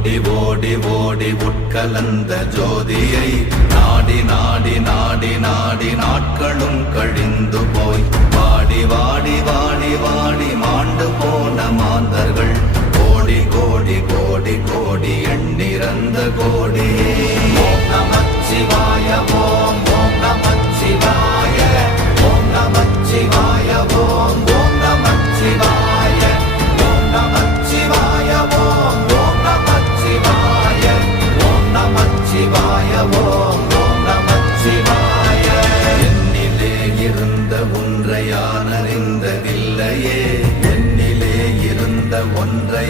ஓடி ஓடி ஓடி உட்கலந்த ஜோதியை நாடி நாடி நாடி நாடி நாட்களும் கழிந்து போய் வாடி வாடி வாடி வாடி மாண்டு போன மாந்தர்கள் கோடி கோடி கோடி கோடி எண்ணிறந்த கோடி. ஓம் நமச்சிவாய ஓம் ஓம் நமச்சிவாய ஓம் நமச்சிவாய ஓம் ஓம் நமச்சிவாய ஓம் நமச்சிவாய ஓம் ஓம் நமச்சிவாய ஓம் நமச்சிவாய ஓம் ஓம் நமச்சிவாய. என்னிலே இருந்த ஒன்றை யான் அறிந்ததில்லையே, என்னிலே இருந்த ஒன்றை